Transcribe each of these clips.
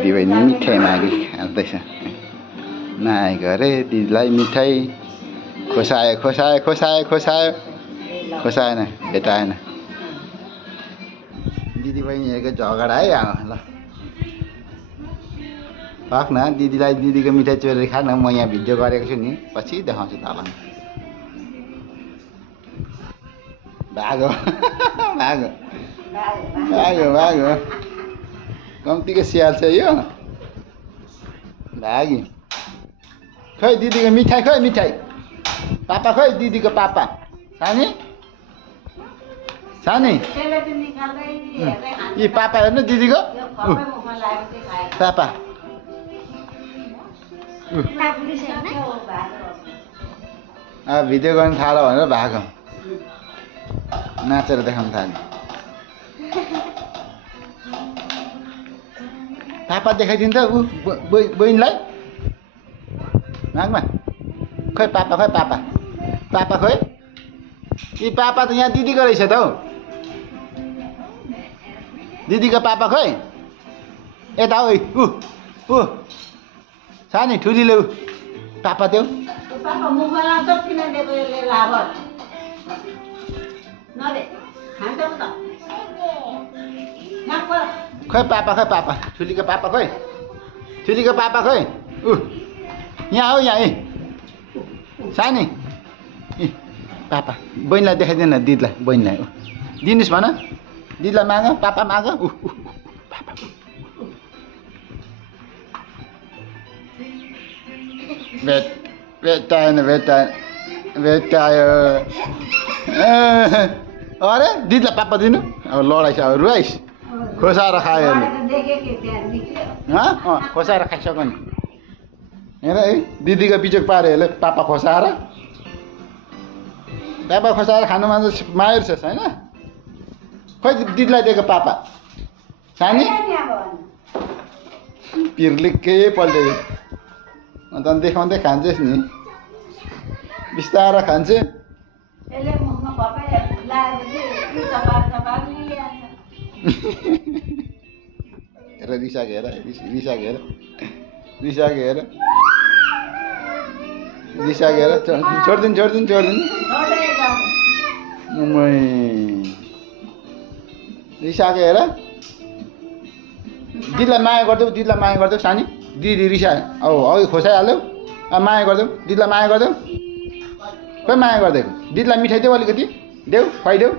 दिदीबहिनी मिठाई मागी खाँदैछ। नआएको अरे दिदीलाई मिठाई खोसायो खोसायो खोसायो खोसायो खोसाएन भेटाएन। दिदीबहिनीहरूको झगडा है ल भाग न दिदीलाई दिदीको मिठाई चोरेर खा न। म यहाँ भिडियो गरेको छु नि पछि देखाउँछु तपाईँलाई। भागो भागो भागो भागो कम्तीको स्याहार छ यो। भागी खै दिदीको मिठाई खै मिठाई पापा खै दिदीको पापा सानी सानी यी पापा हेर्नु दिदीको पापा भिडियो गर्नु थाल्यो भनेर भागो नाचेर देखाउनु थाल्यो। पापा देखाइदिनु त ऊ बहिनीलाई मागमा खै पापा खै पापा पापा खै यी पापा त यहाँ दिदीको रहेछ त हौ। दिदीको पापा खै यता हौ ऊ सानी ठुलीले ऊ पापा देऊ खै पापा खै पापा ठुलीको पापा खै ठुलीको पापा खै ऊ यहाँ हौ यहाँ सानी पापा बहिनीलाई देखाइदिनु न दिदीलाई बहिनीलाई दिनुहोस् भन दिदीलाई माग पापा माग पापा भेटाएन भेटायो अरे दिदीलाई पापा दिनु अब लडाइछ अब रुवाइस खोसाएर खायो खोसाएर खाइसक्यो नि हेर है दिदीको बिजोक पाऱ्यो हेर पापा खोसाएर खानुमा त मायर छ होइन। खै दिदीलाई दिएको पापा सानी पिर्लिक्कै पल्टे अन्त देखाउँदै खान्छस् नि बिस्तारो खान्छ। हेर रिसाको हेर रिसाको हेर रिसाको हेर रिसाको हेर छोडिदिनु छोडिदिनु छोडिदिनु रिसाको हेर दिदीलाई माया गरिदेऊ दिदीलाई माया गरिदेऊ सानी दिदी रिसायो औ अघि खोसाइहाल्यो अब माया गरिदेऊ दिदीलाई माया गरिदेऊ खोइ माया गरिदिएको दिदीलाई मिठाई देऊ अलिकति देऊ खुवाइदेऊ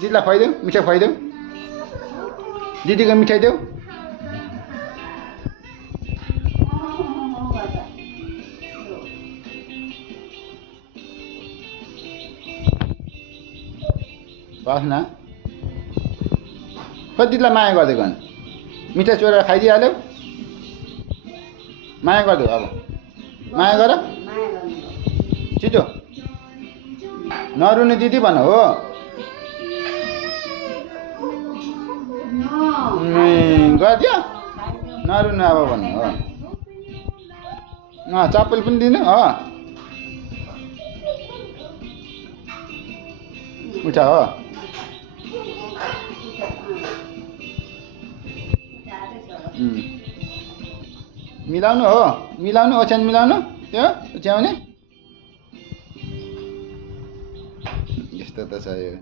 दिदीलाई खुवाइदेऊ मिठाई खुवाइदेऊ दिदीको मिठाई देऊ बस न खोइ दिदीलाई माया गरिदिएको अनि मिठाई चोरेर खाइदिइहाल्यो माया गरिदेऊ अब माया गर छिटो नरुने दिदी भन हो गरिदियो नरुने अब भन्नु हो चप्पल पनि दिनु हो उठा हो मिलाउनु हो मिलाउनु ओछ्यान मिलाउनु त्यो ओछ्याउने यस्तो त छ यो।